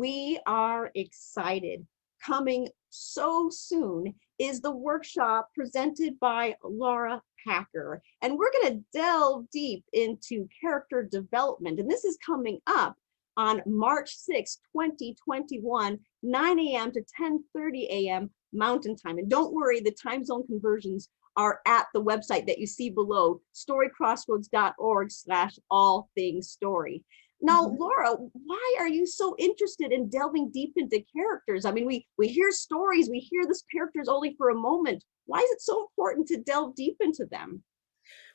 we are excited. Coming so soon is the workshop presented by Laura Packer. And we're going to delve deep into character development. And this is coming up on March 6th, 2021, 9 a.m. to 10:30 a.m. Mountain Time. And don't worry, the time zone conversions are at the website that you see below, storycrossroads.org/all-things-story. Now, Laura, why are you so interested in delving deep into characters? I mean, we hear stories, we hear this characters only for a moment. Why is it so important to delve deep into them?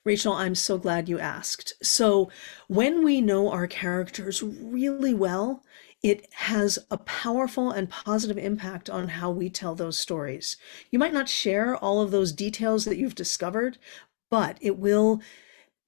Rachel, I'm so glad you asked. So, when we know our characters really well, it has a powerful and positive impact on how we tell those stories. You might not share all of those details that you've discovered, but it will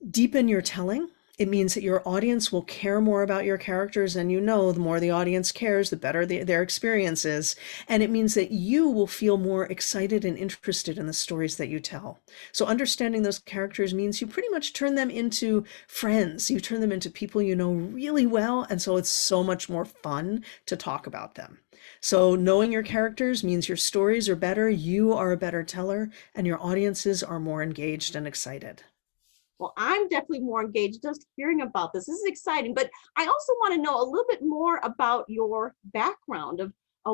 deepen your telling. It means that your audience will care more about your characters, and the more the audience cares, the better their experience is. And it means that you will feel more excited and interested in the stories that you tell. So understanding those characters means you pretty much turn them into friends. You turn them into people you know really well, and so it's so much more fun to talk about them. So knowing your characters means your stories are better, you are a better teller, and your audiences are more engaged and excited. Well, I'm definitely more engaged just hearing about this. This is exciting, but I also want to know a little bit more about your background of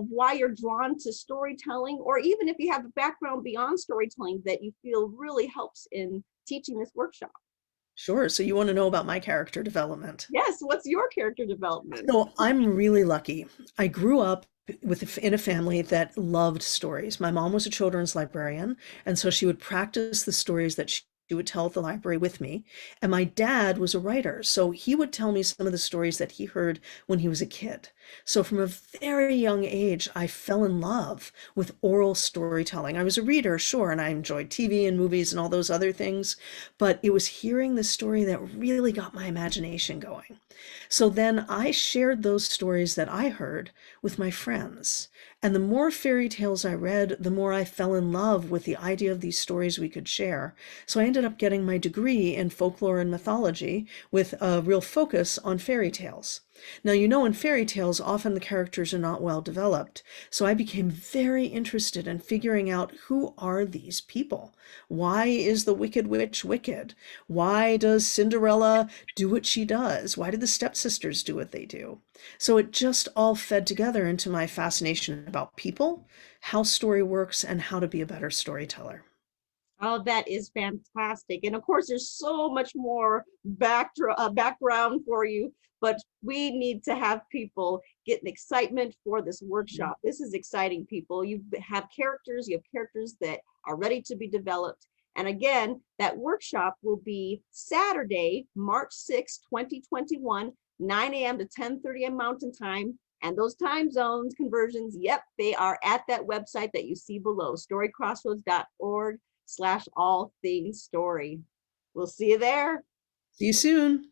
why you're drawn to storytelling, or even if you have a background beyond storytelling that you feel really helps in teaching this workshop. Sure. So you want to know about my character development. Yes, what's your character development? So I'm really lucky. I grew up in a family that loved stories. My mom was a children's librarian, and so she would practice the stories that she would tell at the library with me. And my dad was a writer, so he would tell me some of the stories that he heard when he was a kid. So from a very young age, I fell in love with oral storytelling. I was a reader, sure, and I enjoyed TV and movies and all those other things, but it was hearing the story that really got my imagination going. So then I shared those stories that I heard with my friends. And the more fairy tales I read, the more I fell in love with the idea of these stories we could share. So I ended up getting my degree in folklore and mythology with a real focus on fairy tales. Now, in fairy tales, often the characters are not well developed. So I became very interested in figuring out, who are these people? Why is the Wicked Witch wicked? Why does Cinderella do what she does? Why did the stepsisters do what they do? So it just all fed together into my fascination about people, how story works, and how to be a better storyteller. Oh, that is fantastic. And of course, there's so much more background for you, but we need to have people get an excitement for this workshop. This is exciting, people. You have characters that are ready to be developed. And again, that workshop will be Saturday, March 6th, 2021, 9 a.m. to 10:30 a.m. Mountain Time. And those time zones conversions, yep, they are at that website that you see below, storycrossroads.org/all-things-story. We'll see you there. See you soon.